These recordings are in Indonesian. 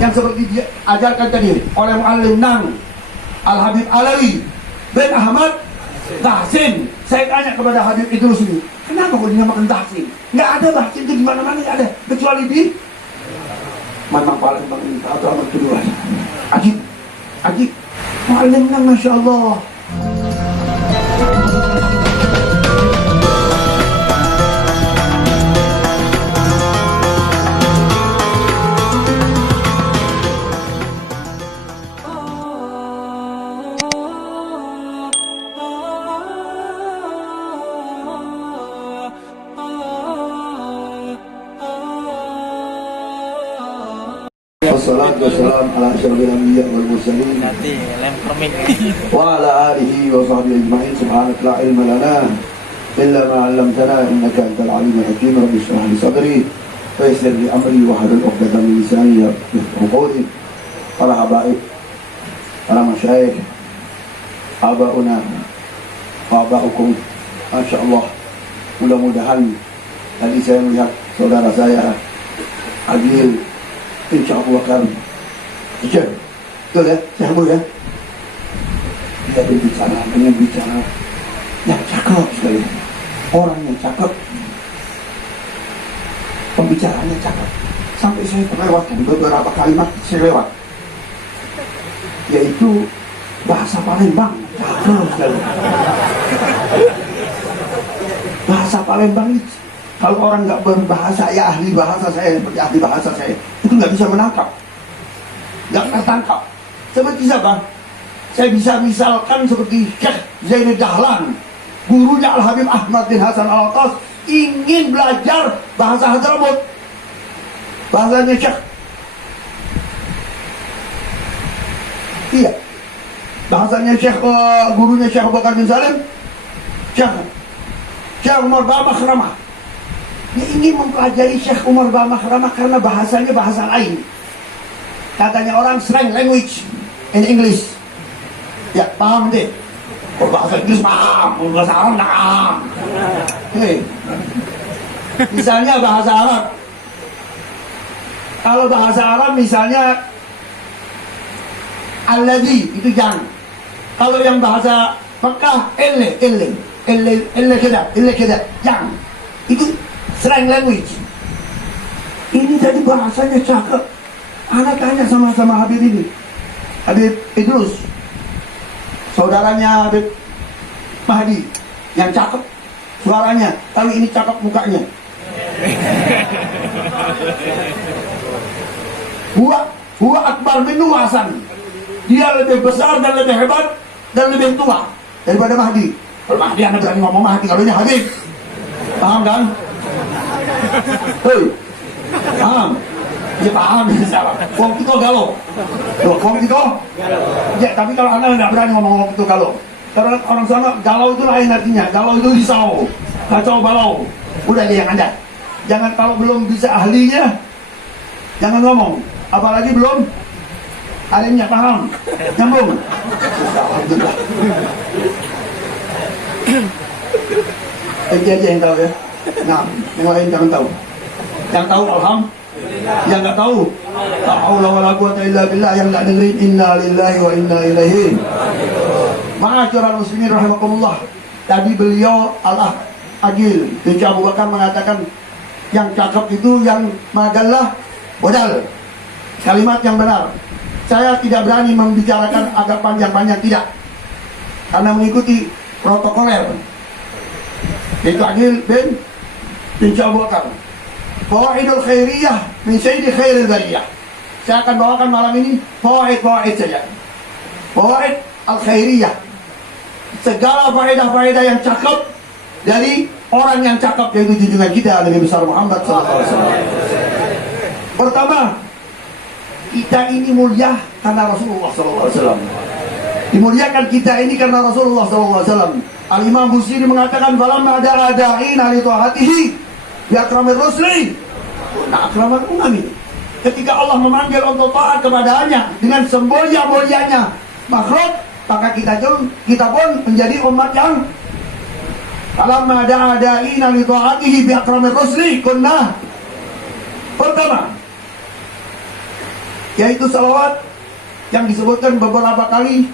yang seperti diajarkan tadi oleh Muallim Nang Al-Habib Alawi bin Ahmad Tahsin. Saya tanya kepada Habib Idrus ini, kenapa kok dinamakan Tahsin? Nggak ada Tahsin itu di mana-mana, nggak ada, kecuali di Mamang Palembang ini atau Ahmad kedua. Ajib Muallim Nang, Masya Allah. Wassalatu wassalamu ala asyrafil anbiya wal mursalin wa ala alihi wa sahbihi ajma'in. Subhanaka la ilma lana illa ma 'allamtana innaka antal alimul hakim. Rabbi shrah li sadri wa yassir li amri wa hlul 'uqdatam min lisani yafqahu qawli. Para habaib, para masyayikh, abauna wa abaukum, Masya Allah. Mudah-mudahan tadi saya melihat saudara saya Agil Insya Allah kan betul ya, saya ya. Dia berbicara dengan bicara yang cakep sekali, orang yang cakep, pembicaraannya cakep. Sampai saya terlewatkan beberapa kalimat, saya lewat, yaitu bahasa Palembang, cakep sekali. Bahasa Palembang itu, kalau orang nggak berbahasa, ya ahli bahasa saya, seperti ahli bahasa saya, itu nggak bisa menangkap, nggak tertangkap. Seperti siapa? Saya bisa misalkan seperti Syekh Zainud Dahlan, gurunya Al-Habib Ahmad bin Hasan Al-Attas, ingin belajar bahasa Hadramut, bahasanya Syekh. Iya, bahasanya Syekh, gurunya Syekh Abu Bakar bin Salim, Syekh Umar Ba Makhramah. Dia ingin mempelajari Syekh Umar Ba Makhramah karena bahasanya bahasa lain. Katanya orang slang language in English. Ya, paham deh. Oh, bahasa Inggris paham, bahasa Arab paham. Hey. Misalnya bahasa Arab. Kalau bahasa Arab misalnya alladhi itu yang. Kalau yang bahasa Mekah elle keda yang. Itu slang language. Ini tadi bahasanya cakep. Anak tanya sama Habib ini, Habib Idrus, saudaranya Habib Mahdi, yang cakep suaranya, tapi ini cakep mukanya. Huwa akbar min Hasan. Dia lebih besar dan lebih hebat dan lebih tua daripada Mahdi. Kalau Mahdi anak berani ngomong Mahdi, kalau ini Habib. Paham kan? Hei, paham? Ya paham, salah. Wong kita galau. Wong kita? Ya, tapi kalau anda nggak berani ngomong wong itu galau. Karena orang sana galau itu lain artinya. Galau itu risau, kacau balau. Udah dia yang anda. Jangan, kalau belum bisa ahlinya, jangan ngomong. Apalagi belum alimnya, paham? Nyambung. Alhamdulillah. Dia aja yang tahu ya. Nah, yang lain jangan tahu. Yang tahu alhamdulillah, yang nggak tahu la haula wala quwata illa billah, yang nggak dengerin inna lillahi wa inna ilaihi. Ma'asyiral muslimin rahimakumullah. Tadi beliau Allah Agil bin Abu Bakar mengatakan yang cakep itu yang magallah bodal. Kalimat yang benar. Saya tidak berani membicarakan agak panjang-panjang, tidak, karena mengikuti protokoler. Itu Agil bin Abu Bakar. Fawaidul khairiyah min sayyidi khairil bariyah. Saya akan bawakan malam ini fawaid saja. Fawaid al-khairiyah. Segala faedah-faedah yang cakep dari orang yang cakep, yaitu junjungan kita Nabi besar Muhammad SAW. Pertama, kita ini mulia karena Rasulullah SAW. Dimuliakan kita ini karena Rasulullah SAW. Al-Imam Busiri mengatakan, falamma da'ina li ta'atihi bi akramir rusli nah akraman umami. Ketika Allah memanggil untuk taat kepadanya dengan semulia-mulianya makhluk, maka kita pun menjadi umat yang falamma da'ina li ta'atihi bi akramir rusli kunna. Pertama, yaitu salawat yang disebutkan beberapa kali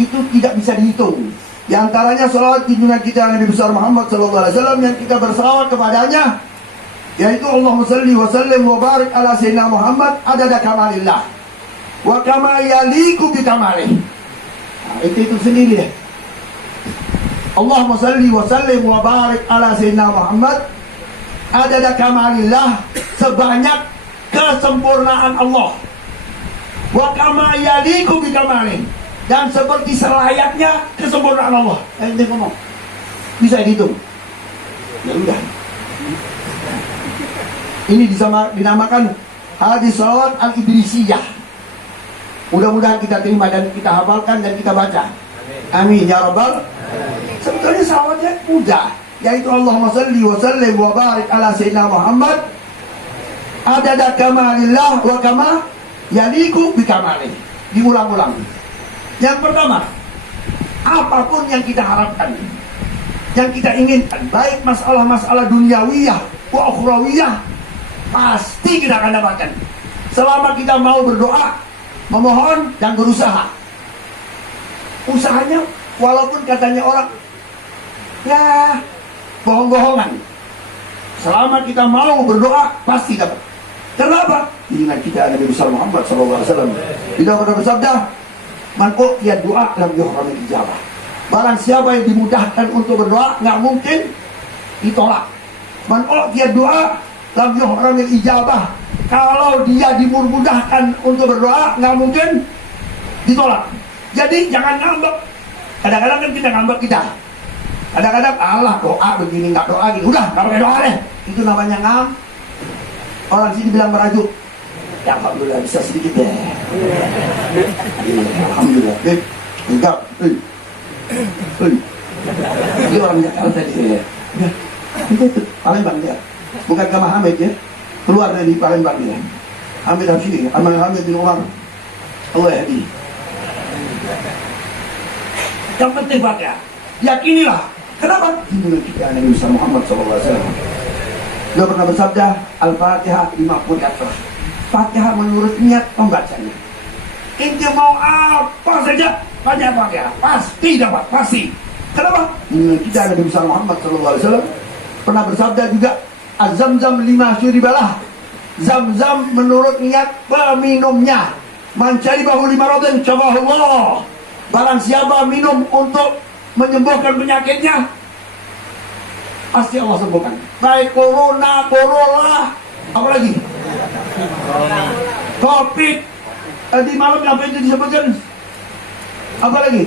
itu tidak bisa dihitung. Di antaranya salawat junjungan kita Nabi besar Muhammad SAW yang kita bersalawat kepadanya, yaitu Allahumma salli wa sallim wa barik ala sayyidina Muhammad adada kamalillah wa kama yaliku bi kamalih. Nah, itu sendiri ya. Allahumma salli wa sallim wa barik ala sayyidina Muhammad adada kamalillah, sebanyak kesempurnaan Allah, wa kama yaliku bi kamalih, dan seperti selayaknya kesempurnaan Allah. Ente ngomong bisa dihitung? Ya udah. Ini dinamakan hadis salawat al-idrisiyah. Mudah-mudahan kita terima dan kita hafalkan dan kita baca. Amin ya rabbal. Sebetulnya salawatnya mudah, yaitu Allahumma salli wa sallim wa barik ala sayyidina Muhammad adada kamalillah wa kama yaliku bi kamalih. Diulang-ulang. Yang pertama, apapun yang kita harapkan, yang kita inginkan, baik masalah-masalah duniawiyah wa ukhrawiyah, pasti kita akan dapatkan selama kita mau berdoa, memohon dan berusaha. Usahanya walaupun katanya orang ya bohong-bohongan, selama kita mau berdoa pasti dapat. Kenapa? Ingat kita Nabi besar Muhammad SAW tidak pernah bersabda, man u'tiya doa lam yuhramil ijabah. Barang siapa yang dimudahkan untuk berdoa, nggak mungkin ditolak. Man u'tiya doa lam yuhramil ijabah. Kalau dia dimudahkan untuk berdoa, nggak mungkin ditolak. Jadi jangan ngambek. Kadang-kadang kan kita ngambek kita. Kadang-kadang Allah doa begini, nggak doa gini. Udah, nggak pakai doa deh. Itu namanya ngam. Orang sini bilang merajuk. Ya alhamdulillah bisa sedikit deh. Alhamdulillah. Enggak. Ini orang Jakarta tadi ya. Itu Palembang dia. Bukan Kama Hamid ya. Keluar dari Palembang dia. Hamid Hafsyiri, Amal Hamid bin Umar. Allah yahdi. Yang penting Fatihah. Yakinilah. Kenapa? Junjungan kita Nabi Muhammad SAW. Dia pernah bersabda, Al-Fatihah 50 ayat. Fatihah menurut niat pembacanya. Ente mau apa saja, baca Fatihah, pasti dapat, pasti. Kenapa? Kita Nabi Muhammad SAW pernah bersabda juga, Az-Zamzam 5 syuribalah. Zam-zam menurut niat peminumnya. Mencari bahu 5 roden, Allah. Barang siapa minum untuk menyembuhkan penyakitnya, pasti Allah sembuhkan. Baik corona, apalagi COVID. Tadi malam apa itu disebutkan? Apalagi?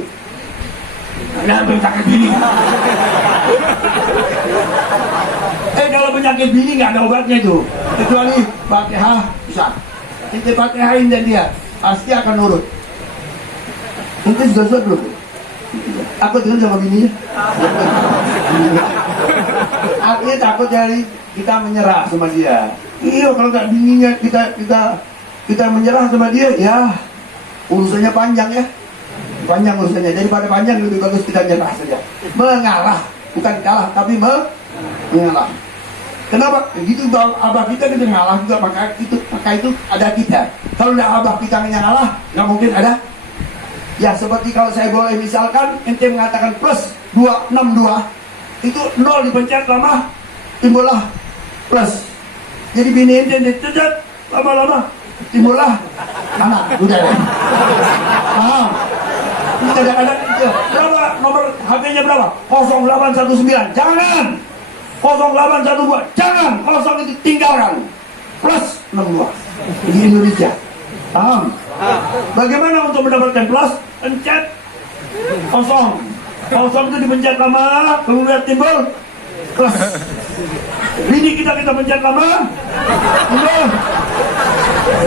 Ada penyakit bini. Kalau penyakit bini nggak ada obatnya itu, kecuali Fatihah bisa. Kita Fatihahin dan dia pasti akan nurut. Mungkin sudah belum? Aku dengan sama bininya. Artinya takut dari kita menyerah sama dia. Iya, kalau nggak bininya kita menyerah sama dia, ya urusannya panjang ya. Panjang urusannya. Daripada panjang lebih bagus kita menyerah saja. Mengalah, bukan kalah, tapi mengalah. Kenapa? Begitu abah kita ngalah juga, maka itu ada kita. Kalau tidak abah kita ngalah, nggak mungkin ada. Ya seperti kalau saya boleh misalkan, ente mengatakan plus 262, itu 0 dipencet lama, timbullah plus. Jadi bini ente dicegat lama-lama, timbullah anak. Udah ya. Paham? Kadang-kadang itu berapa nomor HP-nya berapa? 0819. Jangan 0812. Jangan 0 itu tinggalkan. Plus 62 di Indonesia. Paham? Bagaimana untuk mendapatkan plus? Pencet 0. 0 itu dipencet lama, kemudian timbul plus. Ini kita pencet lama, timbul.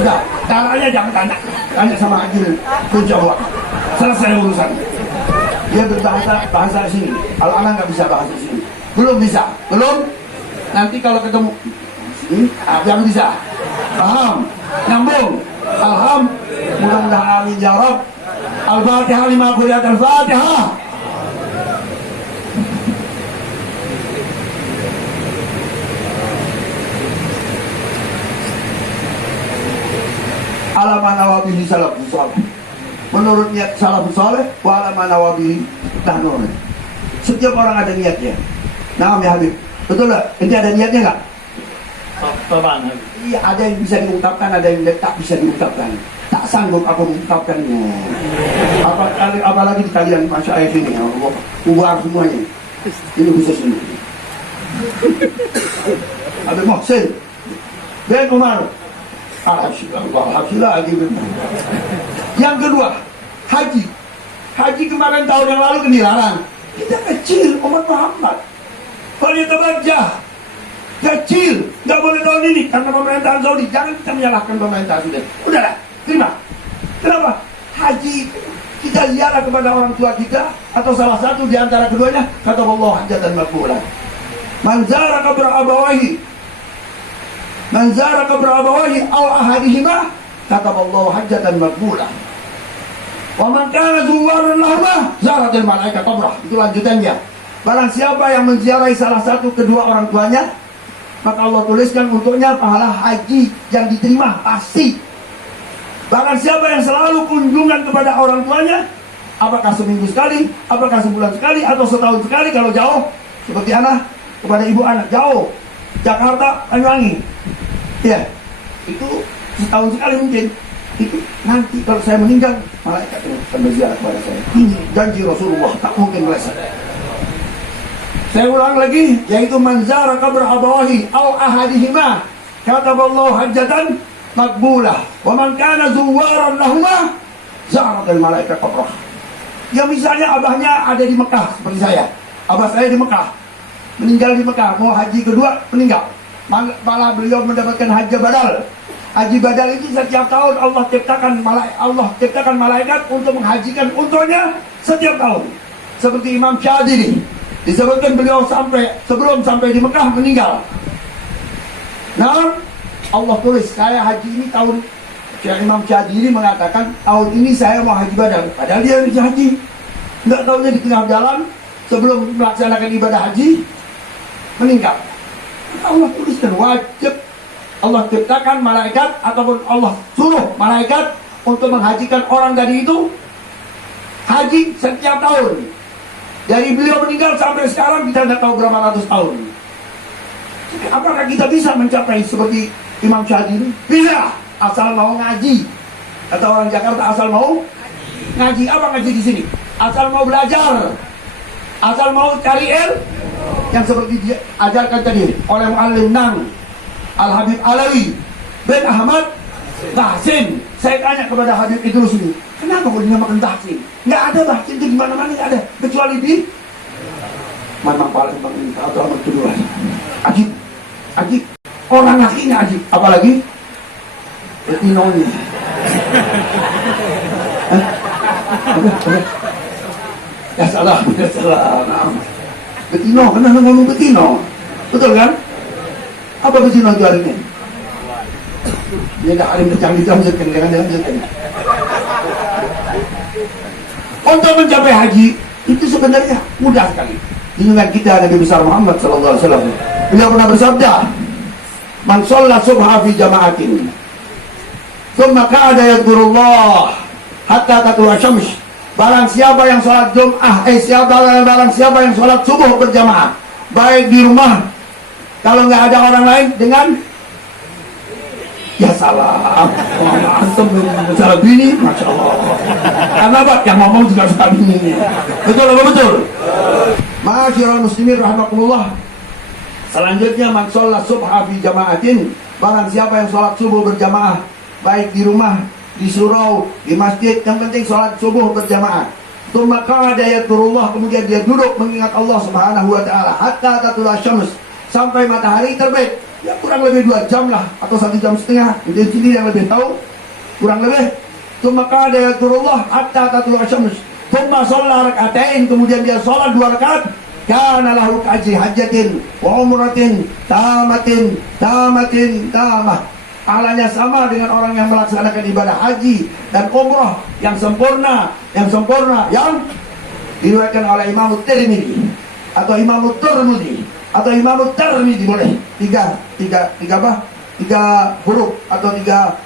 Enggak, caranya jangan tanya sama Agil. Ku jawab. Selesai urusan. Dia berbahasa sini. Kalau anak nggak bisa bahasa sini, belum bisa, belum. Nanti kalau ketemu sini, yang bisa. Paham? Nyambung. Alhamdulillah. Mudah-mudahan amin ya Rabb. Al-Fatihah 5 kuliah Al-Fatihah. ala ma nawabihi salafus saleh. Menurut niat salafus saleh wa ala ma nawabihi nahnu. Setiap orang ada niatnya. Nah, ya Habib. Betul enggak? Ente ada niatnya enggak? Iya, ada yang bisa diungkapkan, ada yang tak bisa diungkapkan. Tak sanggup aku mengungkapkannya. Apalagi di kalian masyayikh ini, Allah ubah semuanya. Ini bisa sendiri. Habib Muhsin bin Umar. Alhamdulillah. Yang kedua, haji. Haji kemarin tahun yang lalu kan dilarang. Kita kecil, umat Muhammad. Kalau ditabajah, kecil, nggak boleh tahun ini karena pemerintahan Saudi. Jangan kita menyalahkan pemerintah sudah. Udahlah, terima. Kenapa? Haji kita ziarah kepada orang tua kita atau salah satu di antara keduanya, kata Allah hajatan makbulah. Man zara qabra abawahi, man zara qabra abawahi aw ahadihima, kata Allah hajatan makbulah. Wa man kana zuwaran lahuma zaratil malaika qabrah. Itu lanjutannya. Barang siapa yang menziarahi salah satu kedua orang tuanya, maka Allah tuliskan untuknya pahala haji yang diterima pasti. Barang siapa yang selalu kunjungan kepada orang tuanya, apakah seminggu sekali, apakah sebulan sekali, atau setahun sekali kalau jauh, seperti anak kepada ibu anak jauh, Jakarta, Banyuwangi, ya, itu setahun sekali mungkin. Itu nanti kalau saya meninggal, malaikat akan berziarah kepada saya. Ini janji Rasulullah, tak mungkin meleset. Saya ulang lagi, yaitu manzara qabr abawahi aw ahadihima kataballahu hajjatan makbulah wa man kana zuwaran lahuma zaratil malaikat qabrah. Ya misalnya abahnya ada di Mekah seperti saya. Abah saya di Mekah, meninggal di Mekah, mau haji kedua meninggal. Malah beliau mendapatkan haji badal. Haji badal itu setiap tahun Allah ciptakan malaikat untuk menghajikan untuknya setiap tahun. Seperti Imam Syadili, disebutkan beliau sebelum sampai di Mekah meninggal. Nah, Allah tulis saya haji ini tahun. Imam Syadili mengatakan tahun ini saya mau haji badal. Padahal dia harus haji. Nggak tahunya di tengah jalan sebelum melaksanakan ibadah haji meninggal. Allah tuliskan wajib. Allah ciptakan malaikat ataupun Allah suruh malaikat untuk menghajikan orang tadi itu haji setiap tahun. Dari beliau meninggal sampai sekarang kita tidak tahu berapa ratus tahun. Apakah kita bisa mencapai seperti Imam Syadili? Bisa, asal mau ngaji. Kata orang Jakarta, asal mau ngaji. Apa ngaji di sini? Asal mau belajar, asal mau cari yang seperti diajarkan tadi oleh Muallim Nang Al-Habib Alawi bin Ahmad Tahsin. Saya tanya kepada Habib Idrus ini, kenapa kau dinamakan Tahsin? Nggak ada Tahsin itu di mana-mana, nggak ada, kecuali di Mamang Palembang ini atau Ahmad Kedua. Ajib, orang lakinya ajib, apalagi Betinonya. Ya salah. Betino, kenapa ngomong Betino? Betul kan? Apa Betino itu artinya? Dia tak ada kecang-kecang jangan. Untuk mencapai haji itu sebenarnya mudah sekali. Ingat kita Nabi besar Muhammad sallallahu alaihi wasallam. Beliau pernah bersabda, "Man shalla subha fi jama'atin, tsumma qa'ada yadhkurullah hatta tatlu'a syams." Barang siapa yang sholat barang siapa yang sholat subuh berjamaah, baik di rumah, kalau nggak ada orang lain dengan ya salam, antum salah bini, masya Allah. Karena apa? Yang ngomong juga suka bini. Betul apa betul? Ma'asyiral muslimin rahimakumullah. Selanjutnya man shalla subha fi jama'atin, barang siapa yang sholat subuh berjamaah, baik di rumah, di surau, di masjid, yang penting sholat subuh berjamaah. Tsumma qa'ada yadhkurullah, kemudian dia duduk mengingat Allah Subhanahu wa taala hatta tatlu'a syams, sampai matahari terbit. Ya kurang lebih 2 jam lah atau 1 jam setengah. Jadi sini yang lebih tahu, kurang lebih. Tsumma qa'ada yadhkurullah hatta tatlu'a syams. Tsumma shalla rak'atain, kemudian dia sholat 2 rakaat. Kana lahu ka'ajri hajjatin wa umratin tamah. Pahalanya sama dengan orang yang melaksanakan ibadah haji dan umrah yang sempurna yang diriwayatkan oleh Imam Tirmidzi atau Imam Tirmidzi atau Imam Tirmidzi, boleh tiga huruf atau tiga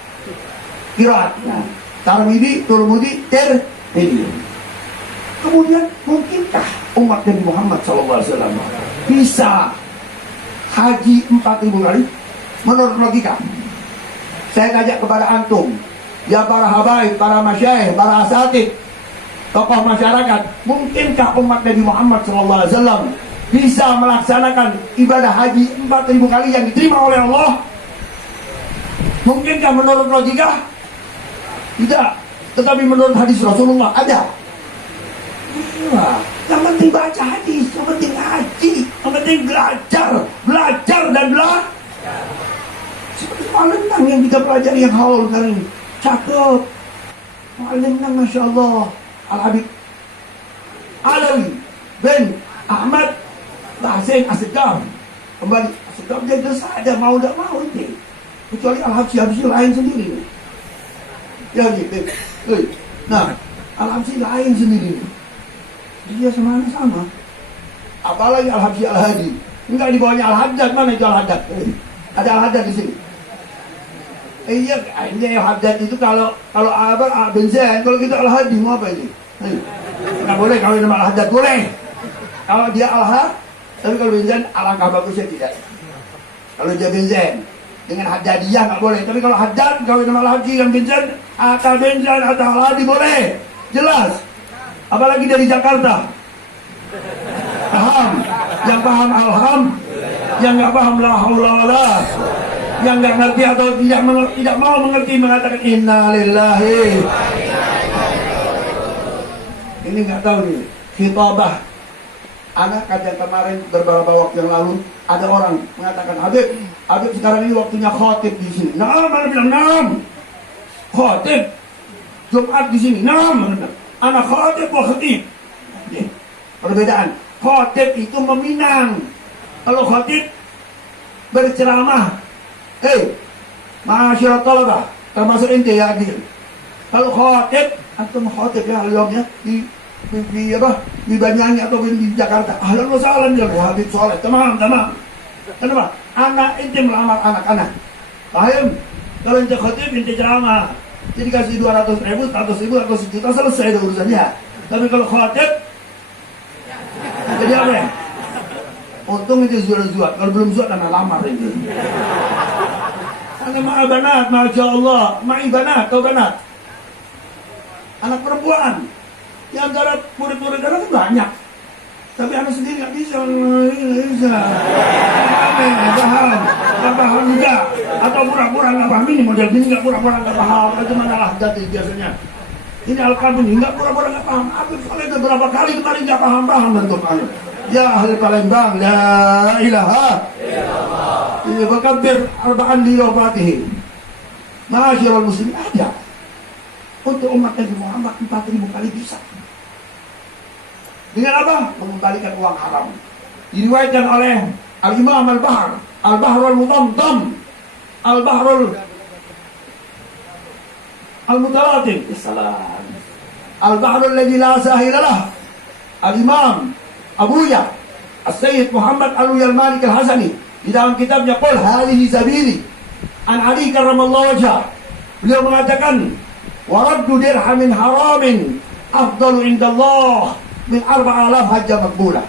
kiraat. Nah, Tirmidzi, Turmudi, Tirmidzi. Kemudian mungkinkah umat Nabi Muhammad SAW bisa haji 4.000 kali? Menurut logika, saya tanya kepada antum, ya para habaib, para masyaikh, para asatid, tokoh masyarakat, mungkinkah umat Nabi Muhammad SAW bisa melaksanakan ibadah haji 4.000 kali yang diterima oleh Allah? Mungkinkah menurut logika? Tidak. Tetapi menurut hadis Rasulullah ada. Yang penting baca hadis, yang penting haji, yang penting belajar dan belajar. Seperti Malenang yang kita pelajari yang haul sekarang ini, cakep. Malenang, masya Allah. Al-Habib Alawi bin Ahmad Bahsin As-Segaf. Kembali As-Segaf dia ada mau tak mau ini. Kecuali Al-Habsyi lain sendiri. Ya gitu. Nah, Al-Habsyi lain sendiri. Dia sama. Apalagi Al-Habsyi Al-Hadi. Enggak di bawahnya Al-Haddad, mana itu Al-Haddad? Ada Al-Haddad di sini. Iya, ini Al-Haddad itu kalau apa bin Zain, kalau kita Al-Hadi mau apa ini? Enggak boleh kalau nama Al-Haddad boleh. Kalau dia Al-Had, tapi kalau bin Zain alangkah bagusnya tidak. Kalau dia bin Zain dengan Haddadiyah enggak boleh, tapi kalau Haddad kalau nama Al-Hadi dan bin Zain atau bin Zain atau Al-Hadi boleh. Jelas. Apalagi dari Jakarta. Paham? Yang paham alham, yang nggak paham la haula wala, yang nggak ngerti atau tidak mau mengerti mengatakan innalillahi. Ini nggak tahu nih. Khitabah. Anak kajian kemarin beberapa waktu yang lalu ada orang mengatakan Habib sekarang ini waktunya khotib di sini. Nah, mana bilang nam? Khotib Jumat di sini. Nam. Anak khotib wa khatib. Perbedaan. Khotib itu meminang. Kalau khotib berceramah. Masyarakat talabah, termasuk inti ya gitu. Kalau khotib, antum khotib ya alhamdulillah di Banyuwangi atau di Jakarta. Ahlan wa sahlan ya Habib Soleh. Tamam. Kenapa? Anak inti melamar anak-anak. Paham? Kalau inti khotib, inti ceramah. Jadi kasih 200.000, 100.000 atau 1 juta selesai urusannya. Tapi kalau khotib jadi apa ya? Untung itu zuat. Kalau belum zuat anak lamar itu. Anak ma'abanat, masya Allah, ma'ibanat, atau banat. Anak perempuan. Di antara murid-murid anak itu banyak. Tapi anak sendiri nggak bisa. Nggak paham juga. Atau pura-pura nggak paham, ini model gini nggak pura-pura nggak paham. Itu mana lah jadi biasanya. Ini Al-Qalb ini nggak pura-pura nggak paham. Habib Soleh itu berapa kali kemarin nggak paham bentuk anu. Ya ahli Palembang, la ilaha illallah. Ini bakabbir arba'an li wafatihi. Ma'asyiral muslimin ada. Untuk umat Nabi Muhammad 4.000 kali bisa. Dengan apa? Mengembalikan uang haram. Diriwayatkan oleh Al-Imam Al-Bahr, Al-Bahrul Mutamtam, Al-Bahrul Al-Mutalatim. Salam. Al-Bahrul ladzi la sahila lah. Al-Imam Abuya As-Sayyid Muhammad Al-Wiyal Malik Al-Hasani di dalam kitabnya Qul Halihi Sabili An Ali Karramallahu Wajhah, beliau mengatakan waraddu dirhamin haramin afdalu indallah min 4,000 hajjah makbulah.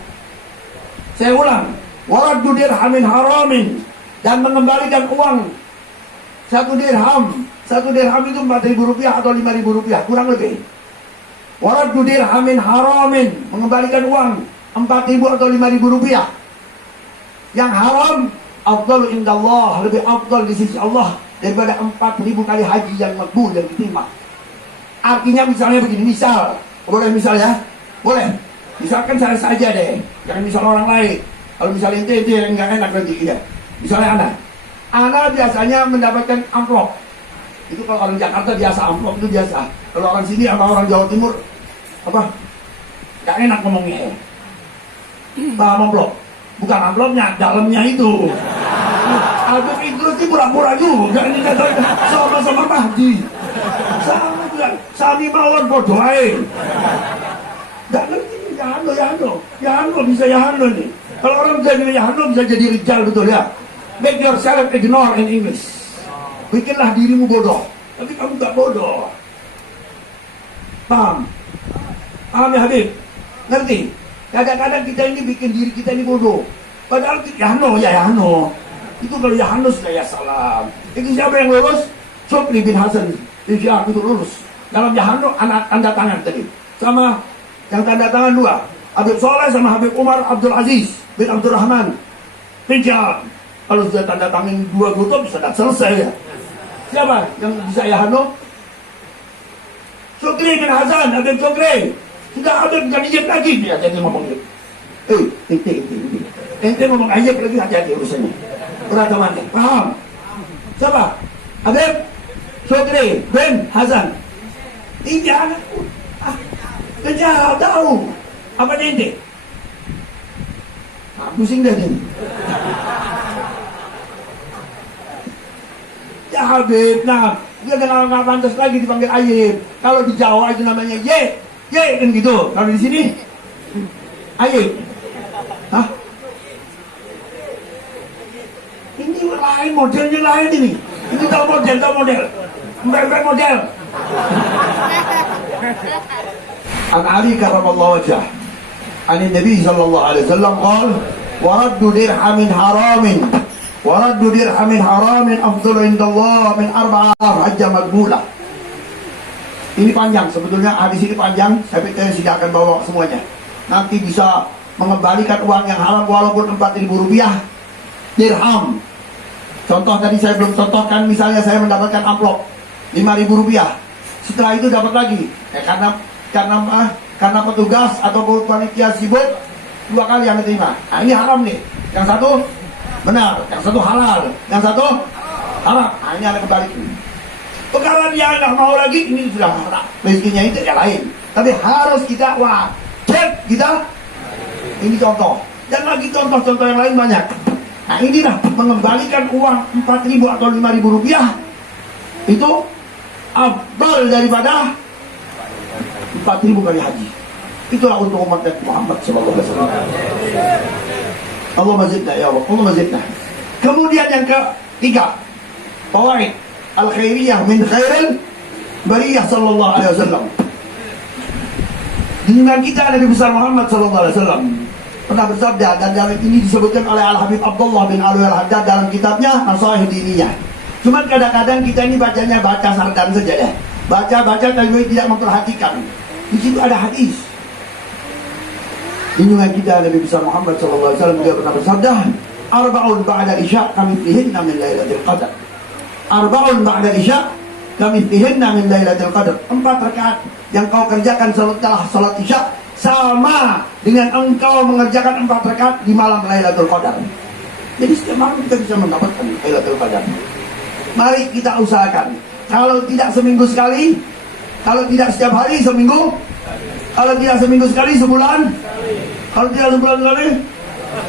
Saya ulang, waraddu dirhamin haramin, dan mengembalikan uang 1 dirham. 1 dirham itu 4.000 rupiah atau 5.000 rupiah kurang lebih. Waraddu dirhamin haramin, mengembalikan uang 4.000 atau 5.000 rupiah yang haram, afdalu indallah, lebih afdal di sisi Allah daripada 4.000 kali haji yang makbul, yang diterima. Artinya misalnya begini, boleh misal ya? Boleh. Misalkan saya saja deh, jangan misal orang lain. Kalau misalnya ente yang nggak enak nanti ya. Misalnya Ana biasanya mendapatkan amplop. Itu kalau orang Jakarta biasa, amplop itu biasa. Kalau orang sini sama orang Jawa Timur apa? Nggak enak ngomongnya ya. Paham amplop? Bukan amplopnya, dalamnya itu. Habib Idrus ini pura-pura juga. Ini kata sama-sama Mahdi. Sama juga. Sami mawon bodoh aja. Nggak ngerti nih, Yahando bisa Yahando nih. Kalau orang bisa jadi Yahando bisa jadi Rijal, betul ya. Make yourself ignore in English. Bikinlah dirimu bodoh. Tapi kamu gak bodoh. Paham? Paham ya Habib? Ngerti? Kadang-kadang kita ini bikin diri kita ini bodoh. Padahal Yahno. Itu kalau Yahno sudah ya salam. Itu siapa yang lulus? Syukri bin Hasan bin Syihab itu lulus. Dalam Yahno anak tanda tangan tadi. Sama yang tanda tangan dua. Habib Soleh sama Habib Umar Abdul Aziz bin Abdurrahman bin Syihab. Kalau sudah tanda tangan dua kutub sudah selesai ya. Siapa yang bisa Yahno? Syukri bin Hasan, Habib Syukri. Sudah Habib bukan Ijib lagi. Dia jadi ngomong gitu. Ente ngomong Ijib lagi, hati-hati urusannya. Berada mati, paham? Siapa? Habib Syukri bin Hasan. Ini anakku. Kerja tahu. Apa ente? Pusing dah ini. Ya Habib, nah dia nggak pantas lagi dipanggil Ayib. Kalau di Jawa itu namanya Ye kan gitu. Kalau di sini Ayib. Hah? Ini lain, modelnya lain ini. Ini tahu model. Mbak model. An Ali karramallahu wajhah. An Nabi sallallahu alaihi wasallam qala wa raddu dirhamin haramin. Waraddu dirhamin haramin afdalu indallah min arba'ah hajjah maqbulah. Ini panjang, sebetulnya hadis ini panjang. Saya tidak akan bawa semuanya. Nanti bisa mengembalikan uang yang haram walaupun 4.000 rupiah dirham. Contoh tadi saya belum contohkan, misalnya saya mendapatkan amplop 5.000 rupiah. Setelah itu dapat lagi. Karena petugas atau panitia sibuk 2 kali yang diterima. Nah, ini haram nih. Yang satu benar, yang satu halal, yang satu haram. Nah, ini ada kebalik. Perkara dia nggak mau lagi, ini sudah haram. Rezekinya itu yang lain. Tapi harus kita wajib kita. Ini contoh. Dan lagi contoh-contoh yang lain banyak. Nah, inilah mengembalikan uang 4.000 atau 5.000 rupiah itu afdal daripada 4.000 kali haji. Itulah untuk umat Muhammad sallallahu alaihi wasallam. Allahumma zidna ya Allah, Allahumma zidna. Kemudian yang ketiga, fawaid al-khairiyah min khairil bariyah sallallahu alaihi wasallam. Dengan kita Nabi besar Muhammad sallallahu alaihi wasallam pernah bersabda, dan dalam ini disebutkan oleh Al-Habib Abdullah bin Alwi Al-Haddad dalam kitabnya Nasaih Diniyah. Cuman kadang-kadang kita ini bacanya baca sardan saja ya. Baca tapi tidak memperhatikan. Di situ ada hadis. Junjungan kita Nabi besar Muhammad sallallahu alaihi wasallam juga pernah bersabda, arba'un ba'da isya kamithlihinna min lailatul qadar. Arba'un ba'da isya kamithlihinna min lailatul qadar. 4 rakaat yang kau kerjakan setelah salat isya sama dengan engkau mengerjakan 4 rakaat di malam Lailatul Qadar. Jadi setiap malam kita bisa mendapatkan Lailatul Qadar. Mari kita usahakan. Kalau tidak seminggu sekali, kalau tidak setiap hari seminggu, kalau tidak seminggu sekali sebulan, kalau tidak sebulan sekali,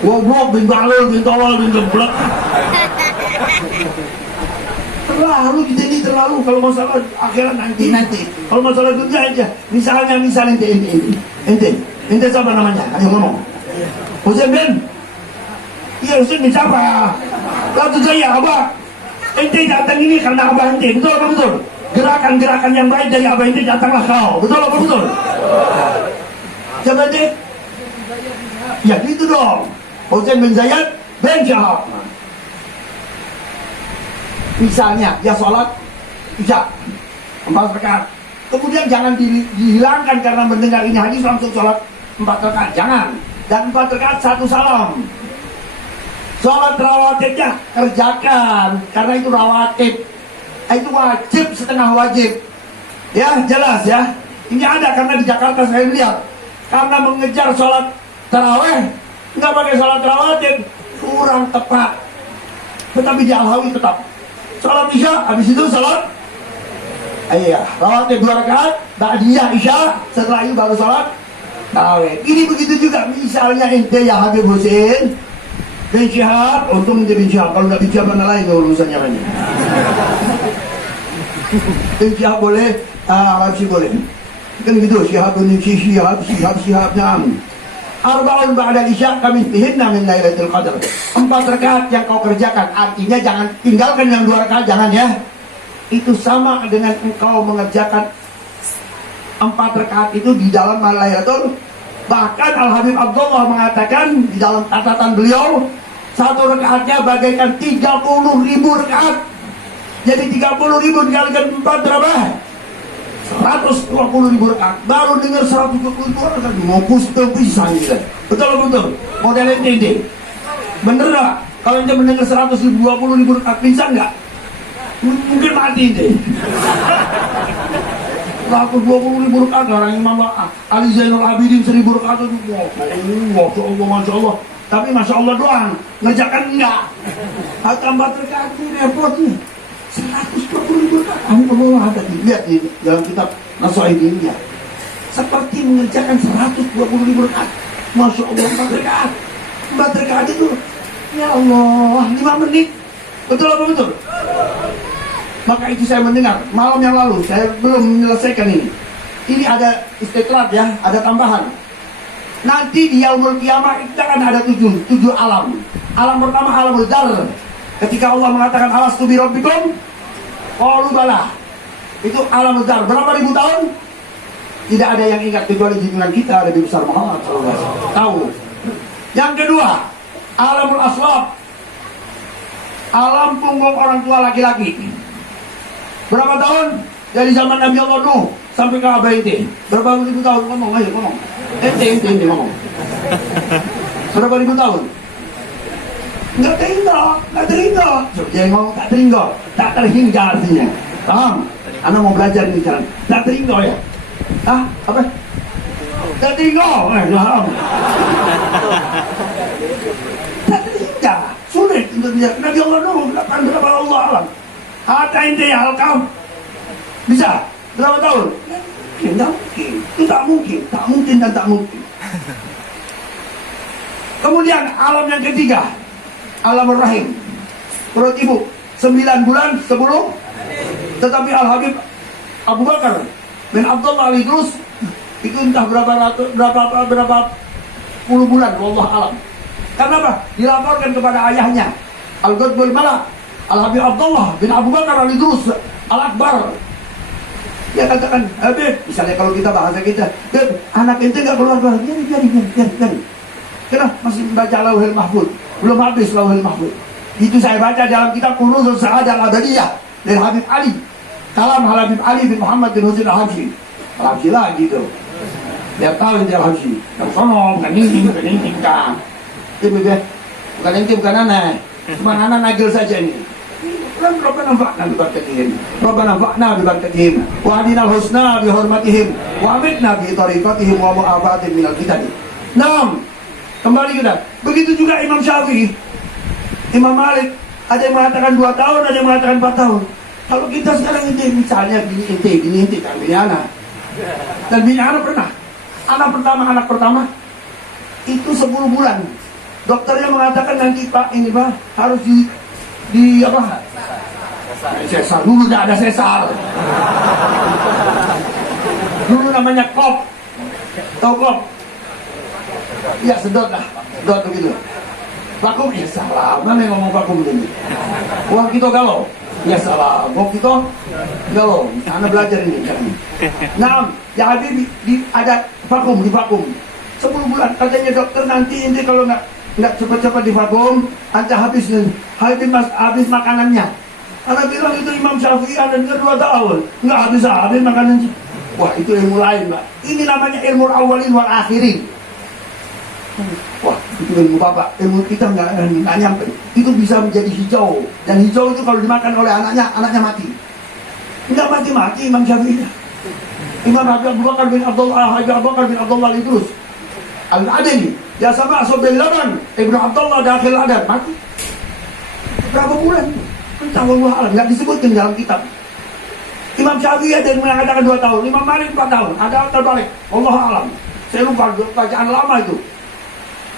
goblok bin balul bin tolol bin geblek. Terlalu kita ini terlalu. Kalau masalah akhirat nanti. Kalau masalah dunia aja. Misalnya ente siapa namanya? Ayo ngomong. Husain bin? Iya, Husain bin siapa? Lalu saya abah. Ente datang ini karena abah ente. Betul apa betul? Gerakan-gerakan yang baik dari abah ente datanglah kau. Betul apa betul? Siapa ente? Ya gitu dong. Husain bin Zaid bin Syihab. Misalnya dia sholat isya 4 rakaat, kemudian jangan dihilangkan karena mendengar ini hadis langsung sholat 4 rakaat, jangan. Dan 4 rakaat 1 salam. Sholat rawatibnya kerjakan karena itu rawatib, itu wajib setengah wajib. Ya jelas ya. Ini ada karena di Jakarta saya lihat, karena mengejar sholat taraweh nggak pakai sholat rawatib kurang tepat. Tetapi di Al-Hawi tetap sholat isya, habis itu sholat rawatib 2 rakaat, ba'diyah isya, setelah itu baru sholat tarawih. Ini begitu juga. Misalnya ente ya Habib Husain bin Syihab, untung ente bin Syihab, kalau nggak bin Syihab mana lain urusannya banyak. Bin Syihab boleh, Arabsi boleh, kan gitu. Syihab bin Syihab na'am. Arba'un ba'da isya kamithlihinna min lailatul qadar. 4 rakaat yang kau kerjakan, artinya jangan tinggalkan yang 2 rakaat, jangan ya. itu sama dengan engkau mengerjakan 4 rakaat itu di dalam Lailatul. Bahkan Al-Habib Abdullah mengatakan di dalam catatan beliau, 1 rakaatnya bagaikan 30.000 rakaat. Jadi 30.000 dikalikan 4 berapa? 120.000 rakaat. Baru dengar 120.000 rakaat, ngopus bisa gitu. Betul. Model ini bener gak? Kalau ente mendengar 120.000 rakaat bisa nggak? Mungkin mati ente. 120.000 rakaat, orang Imam Ali Zainal Abidin 1.000 rakaat itu, Masya Allah. Tapi Masya Allah doang, ngerjakan enggak. Tambah rakaat itu repot nih. 120.000 rakaat. Allah ada dilihat di dalam kitab Nasuhain ya. Seperti mengerjakan 120.000 rakaat. Masya Allah, 4 rakaat. 4 rakaat itu, ya Allah, 5 menit. Betul apa betul? Maka itu saya mendengar malam yang lalu, saya belum menyelesaikan ini. Ini ada istiklat ya, ada tambahan. Nanti di yaumul kiamah kita kan ada 7 alam. Alam pertama alamul dar. Ketika Allah mengatakan alastu bi rabbikum, qalu bala. Itu alamul dar. Berapa ribu tahun? Tidak ada yang ingat kecuali junjungan kita Nabi besar Muhammad SAW. Tahu. Yang kedua, alamul aslab. Alam punggung orang tua laki-laki. Berapa tahun? Dari zaman Nabi Allah Nuh sampai ke Abah Ente. Berapa ribu tahun? Ngomong ayo, ngomong. Ente ngomong. Berapa ribu tahun? Nggak terhingga. Jangan ngomong tak terhingga artinya. Paham? Anda mau belajar ini sekarang. Tak terhingga ya? Hah? Apa? Tak terhingga. Paham? Tak terhingga. Sulit untuk dia. Nabi Allah Nuh berapa Allah alam. Hatta ente ya alkam. Bisa? Berapa tahun? Tidak mungkin. Itu tak mungkin. Tak mungkin dan tak mungkin. Kemudian alam yang ketiga, alam rahim. Perut ibu 9 bulan 10. Tetapi Al-Habib Abu Bakar bin Abdullah Al-Idrus itu entah berapa puluh bulan, wallah alam. Karena apa? Dilaporkan kepada ayahnya Al-Ghadbul Malak Al-Habib Abdullah bin Abu Bakar Al-Idrus Al-Akbar. Dia katakan, Habib, misalnya kalau kita bahasa kita, anak ente gak keluar. Biarin. Kenapa? Masih membaca Lauhul Mahfuz. Belum habis Lauhul Mahfuz. Itu saya baca dalam kitab Kunuzul Sa'adah Al-Abadiyah dari Habib Ali. Kalam Habib Ali bin Muhammad bin Husain Al-Habsyi. Al-Habsyi lagi tuh. Dia tahu ente Al-Habsyi. Yang sono, bukan ini, kan. Bukan ente, bukan anak. Cuma anak nagil saja ini. Rabbana anfa'na bi barakatihim. Rabbana anfa'na bi barakatihim. Wa hadina al-husna bi hurmatihim. Wa amitna bi tariqatihim wa mu'afatin minal fitani. 6. Kembali kita. Begitu juga Imam Syafi'i, Imam Malik. Ada yang mengatakan 2 tahun, ada yang mengatakan 4 tahun. Kalau kita sekarang ini misalnya gini ente kan bini anak. Dan bini anak pernah. Anak pertama itu 10 bulan. Dokternya mengatakan nanti Pak ini Pak harus di apa? Sesar dulu, tidak ada sesar. Dulu namanya kop. Tahu kop? Ya sedot begitu. Vakum ya salah. Mana yang ngomong vakum ini? Wah kita galau. Ya salah. Wah kita galau. Anda belajar ini. Nah, ya Habib ada vakum, di vakum 10 bulan. Katanya dokter nanti ini kalau nggak cepat-cepat di vakum, anda habis makanannya. Anda bilang itu Imam Syafi'i, anda dengar 2 tahun, nggak habis makanannya. Wah itu ilmu lain Pak. Ini namanya ilmu awalin wal akhirin. Wah itu ilmu bapak, ilmu kita nggak nyampe. Itu bisa menjadi hijau, dan hijau itu kalau dimakan oleh anaknya mati. Nggak mati Imam Syafi'i. Imam Abu Bakar bin Abdullah Al-Idrus Al-Adani, ya sama Asobil Laban Ibnu Abdullah Dakhil Adab, mati. Berapa bulan? Entah Allah alam, nggak disebutkan dalam kitab. Imam Syafi'i ada yang mengatakan 2 tahun, Imam Malik 4 tahun, ada yang terbalik. Allah alam. Saya lupa bacaan lama itu.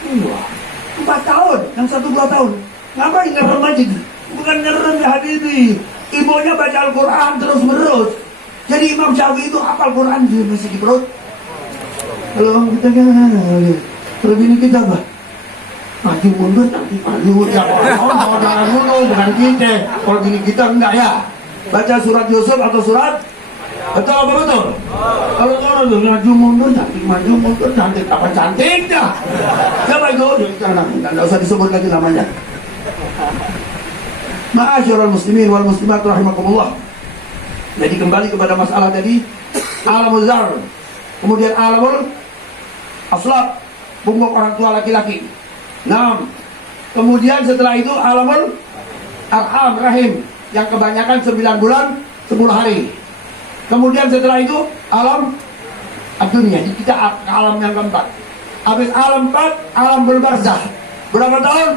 4 tahun, yang 1-2 tahun. Ngapain ngerem aja? Bukan ngerem ya Habibi. Ibunya baca Al-Quran terus-menerus. Jadi Imam Syafi'i itu hafal Quran dia masih di perut. Kalau kita kalau bini kita apa? Maju mundur nanti maju ya. Bukan kita. Kalau bini kita enggak ya. Baca surat Yusuf atau surat, betul apa betul? Kalau orang tuh maju mundur cantik apa cantiknya? Siapa itu? Jangan, tidak usah disebut lagi namanya. Ma'asyiral muslimin wal muslimat rahimakumullah. Jadi kembali kepada masalah tadi, alamul zar, kemudian alamul aslab, punggung orang tua laki-laki. Nah, kemudian setelah itu alamul arham, rahim, yang kebanyakan 9 bulan 10 hari. Kemudian setelah itu alam dunia, kita ke alam yang keempat. Habis alam 4, alam berbarzah. Berapa tahun?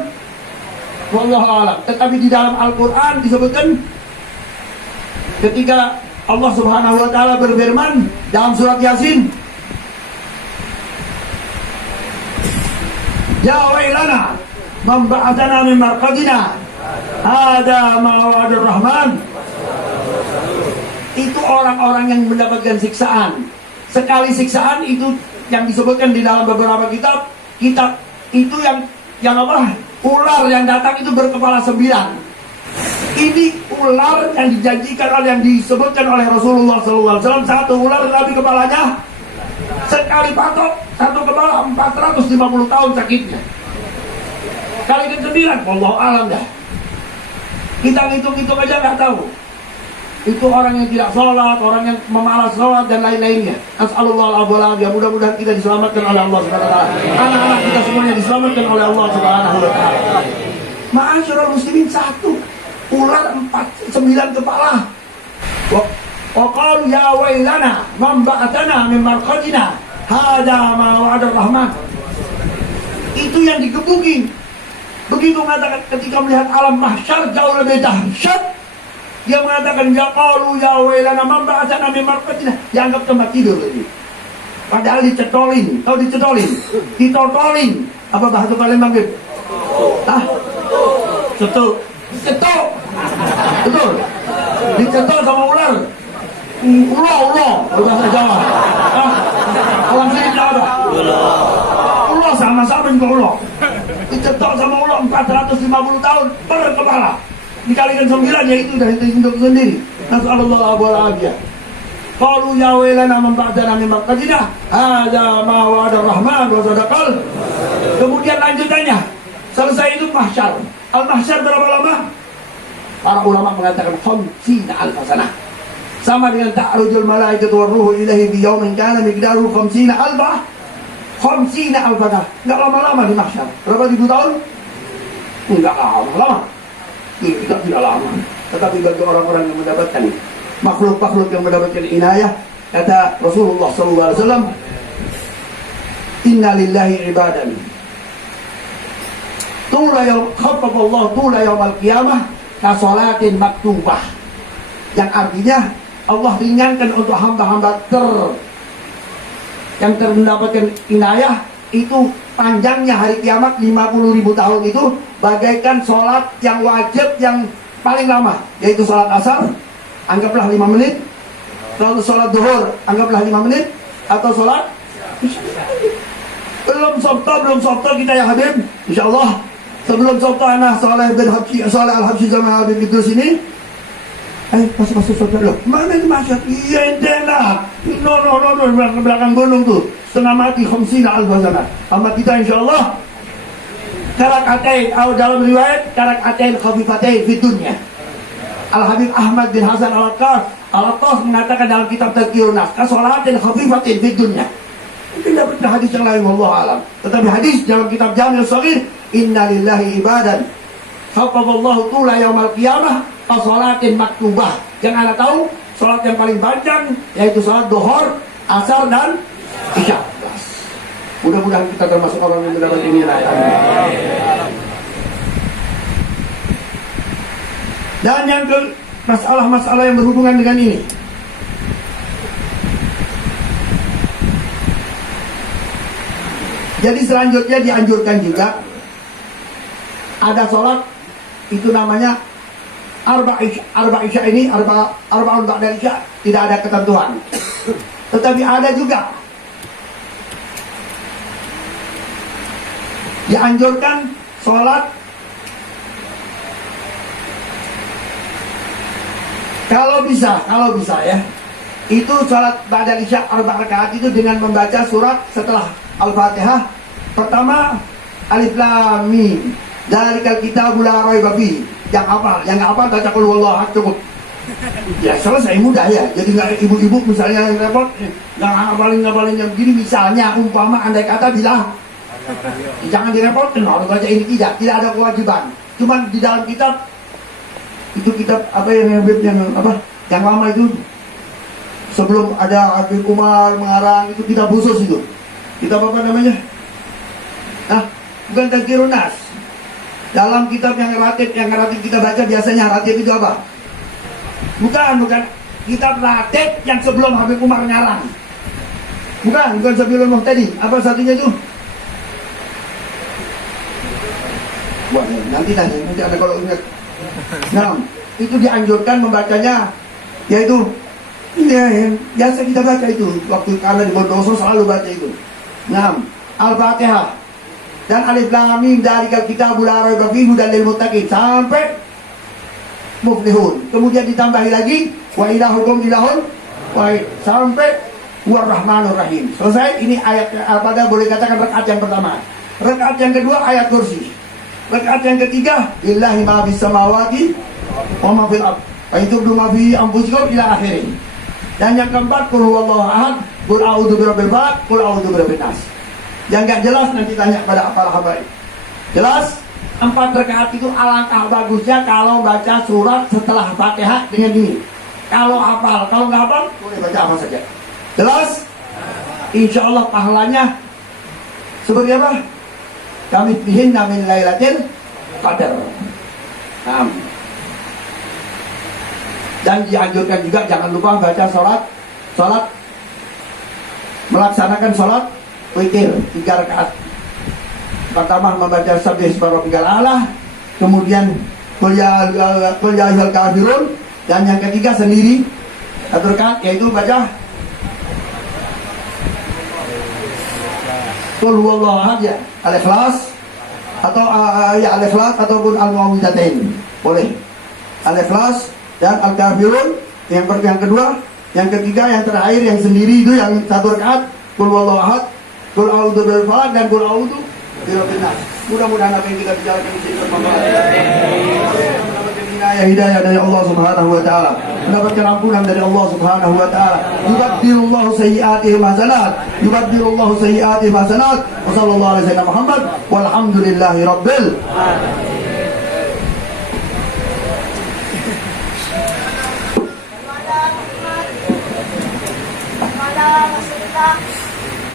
Wallahu a'lam. Tetapi di dalam Al-Quran disebutkan ketika Allah Subhanahu wa ta'ala berfirman dalam surat Yasin, ya wailana man ba'athana min marqadina hada ma wa'adur rahman. Itu orang-orang yang mendapatkan siksaan. Sekali siksaan itu yang disebutkan di dalam beberapa kitab itu yang apa? Ular yang datang itu berkepala 9. Ini ular yang dijanjikan oleh, yang disebutkan oleh Rasulullah SAW. Satu ular tetapi kepalanya sekali patok, satu kepala 450 tahun sakitnya. Kali ke-9, wallahu alam dah. Kita ngitung-ngitung aja nggak tahu. Itu orang yang tidak sholat, orang yang memalas sholat dan lain-lainnya. As'alullah al-afdal. Mudah-mudahan kita diselamatkan oleh Allah Subhanahu wa ta'ala. Anak-anak kita semuanya diselamatkan oleh Allah Subhanahu wa ta'ala. Ma'asyiral muslimin, satu ular 9 kepala. Wa qalu ya wailana man ba'athana min marqadina hada ma wa'ada rahman. Itu yang digebukin. Begitu mengatakan ketika melihat alam mahsyar jauh lebih dahsyat. Dia mengatakan ya qalu ya wailana man ba'athana min marqadina, dianggap tempat tidur tadi. Padahal dicetolin, tahu dicetolin? Ditotolin. Apa bahasa Palembang gitu? Ah? Cetok. Cetok. Betul. Dicetok sama ular. Ulo. Bahasa Jawa. Ah? Orang sini tidak ada. Ulo sama-sama juga ulo. Dicetok sama ulo 450 tahun per kepala. Dikalikan 9, yaitu dari induk sendiri. Nas'alullah wal-afiyah. Qalu ya wailana man ba'athana min marqadina hadza ma wa'ada rahman wa sadaqal. Kemudian lanjutannya, selesai itu mahsyar. Al-mahsyar berapa lama? Para ulama mengatakan 50 alf sanah. Sama dengan ta'rujul malaikatu war ruhu ilaihi bi yaumin kana miqdaruhu 50 alf. 50 alf sanah. Enggak lama-lama di mahsyar. Berapa ribu tahun? Enggak lama-lama. Tidak lama. Tetapi bagi orang-orang yang mendapatkan, makhluk-makhluk yang mendapatkan inayah, kata Rasulullah SAW, inna lillahi ibadan khaffafallah tula yawmal qiyamah kasolatin maktubah. Yang artinya Allah ringankan untuk hamba-hamba yang mendapatkan inayah itu panjangnya hari kiamat 50.000 tahun itu bagaikan sholat yang wajib yang paling lama, yaitu sholat asar anggaplah 5 menit, lalu sholat duhur anggaplah 5 menit, atau sholat belum sabta kita ya Habib, insyaallah sebelum sabta anak Saleh Al-Habsyi sama Habib Idrus ini masuk sabta dulu. Mana ini masyarakat? Iya ente lah. No, belakang gunung tuh setengah mati 50 alf sanah. Sama kita insyaallah karakatain, atau dalam riwayat karakatain khafifatain di dunia. Al-Habib Ahmad bin Hasan Al-Attas mengatakan dalam kitab Tadhkirun Nas, kasolatin khafifatin di dunia. Mungkin dapat hadis yang lain, wallahu alam. Tetapi hadis dalam kitab Jami' Shaghir, inna lillahi ibadan khaffafallahu tula yaumal qiyamah kasolatin maktubah. Yang anda tahu, salat yang paling panjang yaitu salat duhur, asar dan isya. Mudah-mudahan kita termasuk orang yang mendapat ini. Dan yang ke masalah-masalah yang berhubungan dengan ini. Jadi selanjutnya dianjurkan juga ada sholat itu namanya arba isya ini arba'un ba'da isya, tidak ada ketentuan. Tetapi ada juga dianjurkan sholat Kalau bisa ya, itu sholat ba'da isya 4 rakaat itu dengan membaca surat setelah Al-Fatihah. Pertama, Alif Lam Mim, dzalikal kitabul la raiba fihi. Yang nggak hafal baca qul huwallahu ahad cukup. Ya selesai, mudah ya. Jadi nggak ibu-ibu misalnya yang repot, nggak ngapalin yang begini. Misalnya umpama andai kata bilang, jangan direpotin harus baca ini, tidak ada kewajiban. Cuman di dalam kitab itu, kitab apa yang lama itu, sebelum ada Habib Umar mengarang, itu kitab khusus itu. Kitab apa namanya? Nah, bukan Tazkirun Nas. Dalam kitab yang ratib kita baca biasanya ratib itu apa? Bukan kitab ratib yang sebelum Habib Umar ngarang. Bukan sebelum tadi. Apa satunya itu? Wah, nanti ada kalau ingat. Nah, itu dianjurkan membacanya, yaitu ya, biasa kita baca itu waktu karena di Bondoso selalu baca itu. Nah, Al-Fatihah dan Alif Lam Mim dzalikal kitabul la raiba fihi hudal lil muttaqin sampai Muflihun. Kemudian ditambahi lagi wa ilahukum ilahun wahid sampai War-Rahmanur Rahim. Selesai. Ini ayat pada boleh katakan rakaat yang pertama. Rakaat yang kedua ayat kursi. Rakaat yang ketiga lillahi ma fis samawati wa ma fil ardh wa yutubdu ma fi anfusikum ila akhirih. Dan yang keempat qul huwallahu ahad, qul a'udzu birabbil falaq, qul a'udzu birabbin nas. Yang enggak jelas nanti tanya pada para habaib. Jelas 4 rakaat itu alangkah bagusnya kalau baca surat setelah Fatihah dengan ini. Kalau hafal, kalau nggak hafal boleh baca apa saja. Jelas? Insya Allah pahalanya seperti apa? Kami bihin min lailatul qadar. Dan dianjurkan juga jangan lupa baca sholat melaksanakan sholat witir 3 rakaat. Pertama membaca Sabbih Isma Rabbikal A'la, kemudian Qul ya ayyuhal kafirun, dan yang ketiga sendiri 1 rakaat yaitu baca Qul huwallahu ahad ya, Al-Ikhlas atau ya Al-Ikhlas ataupun Al-Mu'awwidzatain. Boleh. Al-Ikhlas dan Al-Kafirun yang kedua, yang ketiga, yang terakhir yang sendiri itu yang 1 rakaat Qul huwallahu ahad, Qul a'udzu birabbil falaq dan Qul a'udzu birabbin nas. Mudah-mudahan apa yang kita bicarakan di sini bermanfaat. Hidayah dari Allah Subhanahu wa taala, mendapatkan ampunan dari Allah Subhanahu wa taala. Yubaddilullahu sayyi'atihim hasanat, yubaddilullahu sayyi'atihim hasanat. Wa sallallahu alaihi wasallam Muhammad walhamdulillahi rabbil alamin.